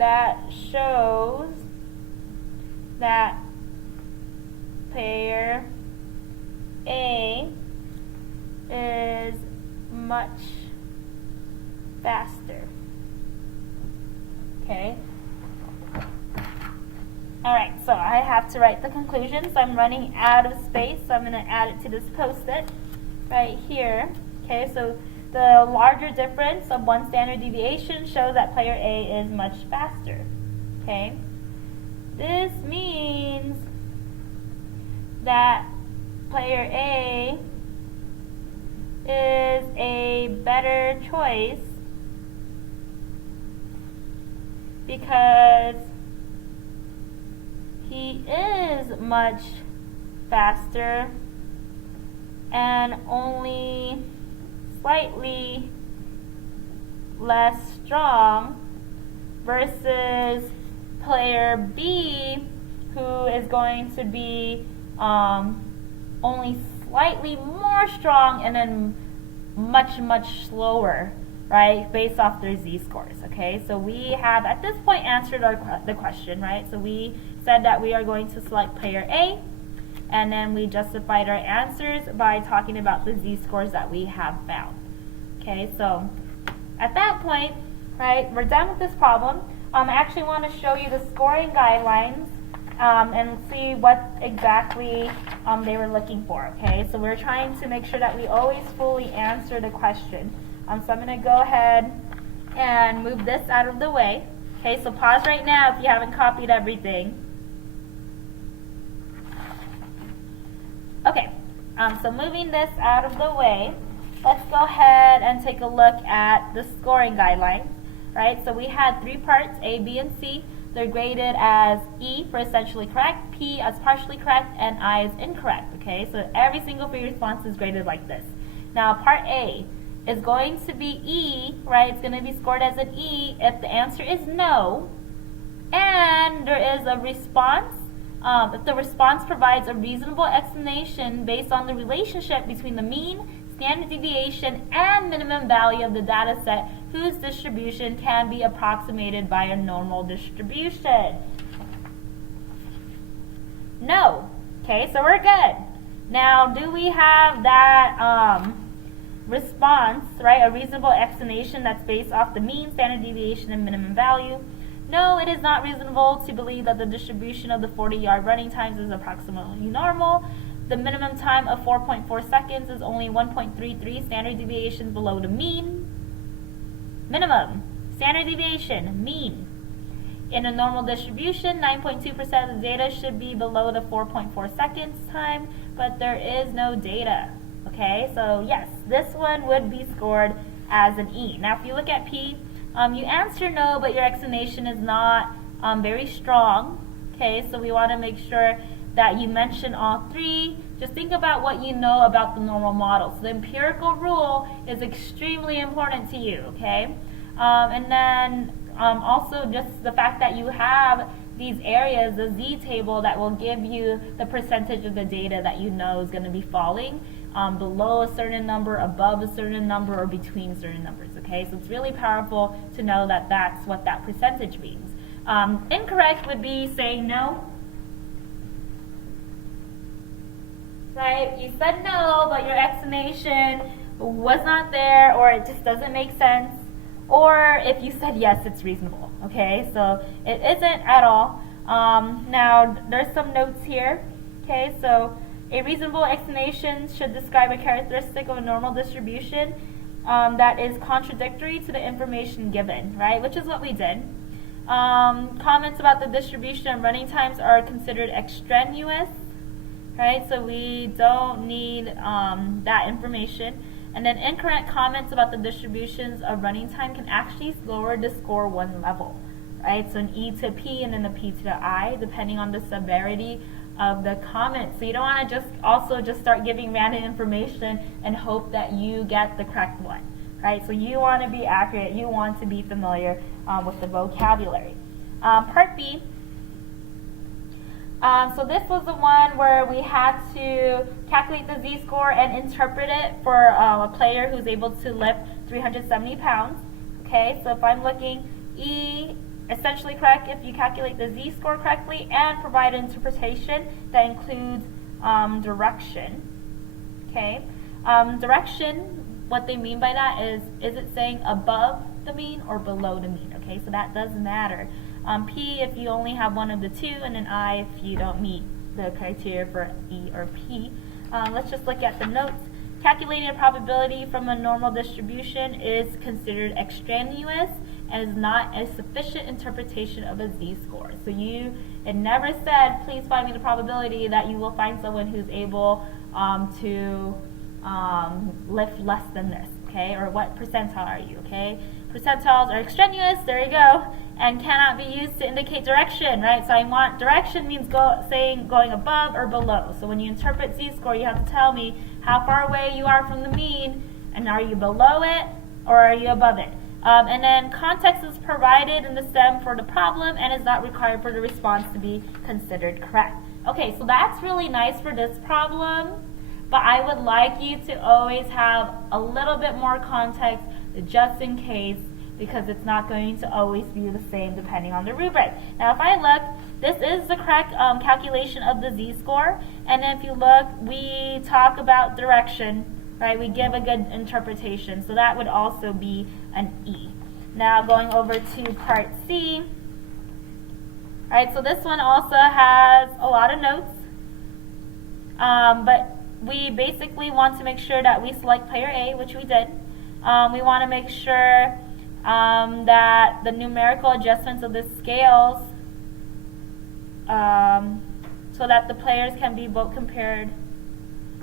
that shows that player A is much faster. Okay. Alright, so I have to write the conclusion, so I'm running out of space, so I'm going to add it to this post-it right here. Okay, so the larger difference of 1 standard deviation shows that player A is much faster. Okay, this means that player A is a better choice because he is much faster and only slightly less strong versus player B, who is going to be only slightly more strong and then much slower, right, based off their z-scores. Okay, so we have at this point answered the question, right? So we said that we are going to select player A, and then we justified our answers by talking about the z-scores that we have found. Okay, so at that point, right, we're done with this problem. I actually want to show you the scoring guidelines and see what exactly they were looking for. Okay, so we're trying to make sure that we always fully answer the question. So I'm going to go ahead and move this out of the way. Okay, so pause right now if you haven't copied everything. Okay, so moving this out of the way, let's go ahead and take a look at the scoring guidelines. Right, so we had 3 parts, A, B, and C. They're graded as E for essentially correct, P as partially correct, and I as incorrect. Okay, so every single free response is graded like this. Now, part A is going to be E, right? It's going to be scored as an E if the answer is no, and there is a response. If the response provides a reasonable explanation based on the relationship between the mean, standard deviation, and minimum value of the data set whose distribution can be approximated by a normal distribution. No. Okay, so we're good. Now, do we have that response, right, a reasonable explanation that's based off the mean, standard deviation, and minimum value? No, it is not reasonable to believe that the distribution of the 40-yard running times is approximately normal. The minimum time of 4.4 seconds is only 1.33 standard deviations below the mean. Minimum, standard deviation, mean. In a normal distribution, 9.2% of the data should be below the 4.4 seconds time, but there is no data. Okay, so yes, this one would be scored as an E. Now, if you look at P, you answer no, but your explanation is not very strong. Okay, so we want to make sure that you mention all 3. Just think about what you know about the normal model. So the empirical rule is extremely important to you, okay? And then also just the fact that you have these areas, the Z table, that will give you the percentage of the data that you know is going to be falling below a certain number, above a certain number, or between certain numbers, okay? So it's really powerful to know that that's what that percentage means. Incorrect would be saying no. Right? You said no, but your explanation was not there, or it just doesn't make sense. Or if you said yes, it's reasonable. Okay, so it isn't at all. Now, there's some notes here. Okay, so a reasonable explanation should describe a characteristic of a normal distribution that is contradictory to the information given, right? Which is what we did. Comments about the distribution and running times are considered extraneous. Right, so we don't need that information. And then incorrect comments about the distributions of running time can actually lower the score 1 level. Right, so an E to P and then a P to the I, depending on the severity of the comment. So you don't want to just start giving random information and hope that you get the correct one. Right, so you want to be accurate. You want to be familiar with the vocabulary. Part B. So this was the one where we had to calculate the z-score and interpret it for a player who's able to lift 370 pounds. Okay, so if I'm looking, E essentially correct if you calculate the z-score correctly and provide an interpretation that includes direction. Okay, direction, what they mean by that is it saying above the mean or below the mean? Okay, so that does matter. P if you only have one of the two, and then I if you don't meet the criteria for E or P. Let's just look at the notes. Calculating a probability from a normal distribution is considered extraneous and is not a sufficient interpretation of a z-score. So it never said, please find me the probability that you will find someone who's able to lift less than this, okay? Or what percentile are you, okay? Percentiles are extraneous, there you go, and cannot be used to indicate direction, right? So I want direction means going above or below. So when you interpret z-score, you have to tell me how far away you are from the mean, and are you below it or are you above it? And then context is provided in the stem for the problem and is not required for the response to be considered correct. Okay, so that's really nice for this problem, but I would like you to always have a little bit more context just in case, because it's not going to always be the same depending on the rubric. Now if I look, this is the correct calculation of the z-score, and if you look, we talk about direction, right? We give a good interpretation, so that would also be an E. Now going over to part C, alright, so this one also has a lot of notes, but we basically want to make sure that we select player A, which we did. We want to make sure that the numerical adjustments of the scales, so that the players can be both compared.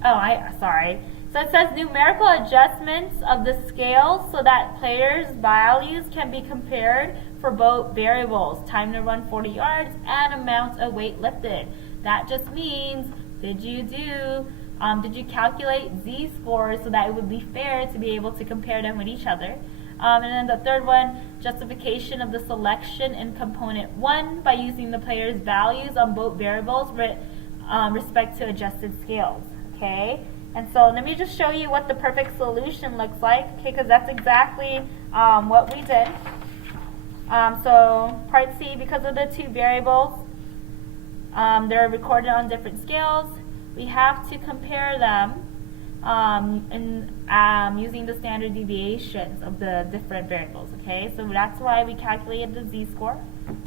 Sorry. So it says numerical adjustments of the scales so that players' values can be compared for both variables, time to run 40 yards and amount of weight lifted. That just means, did you calculate z-scores so that it would be fair to be able to compare them with each other? And then the third one, justification of the selection in component 1 by using the player's values on both variables with respect to adjusted scales. Okay, and so let me just show you what the perfect solution looks like, okay, because that's exactly what we did. So part C, because of the two variables, they're recorded on different scales, we have to compare them using the standard deviations of the different variables, okay? So that's why we calculated the z-score,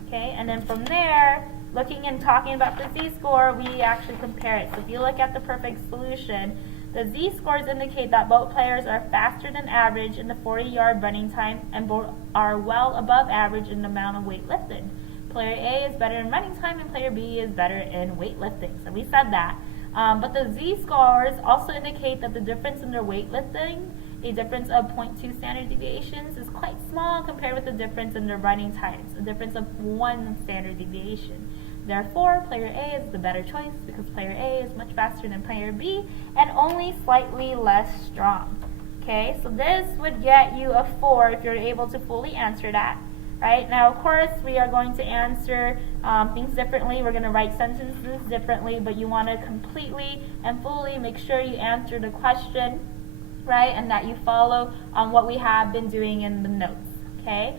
okay? And then from there, looking and talking about the z-score, we actually compare it. So if you look at the perfect solution, the z-scores indicate that both players are faster than average in the 40-yard running time and both are well above average in the amount of weight lifted. Player A is better in running time and player B is better in weightlifting. So we said that. But the z-scores also indicate that the difference in their weightlifting, a difference of 0.2 standard deviations, is quite small compared with the difference in their running times, a difference of 1 standard deviation. Therefore, player A is the better choice because player A is much faster than player B and only slightly less strong. Okay, so this would get you a 4 if you're able to fully answer that. Right? Now, of course, we are going to answer things differently. We're going to write sentences differently, but you want to completely and fully make sure you answer the question, right? And that you follow what we have been doing in the notes, okay?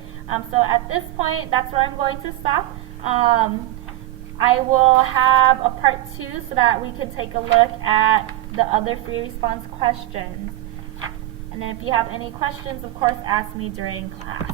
So at this point, that's where I'm going to stop. I will have a part 2 so that we can take a look at the other free response questions. And then if you have any questions, of course, ask me during class.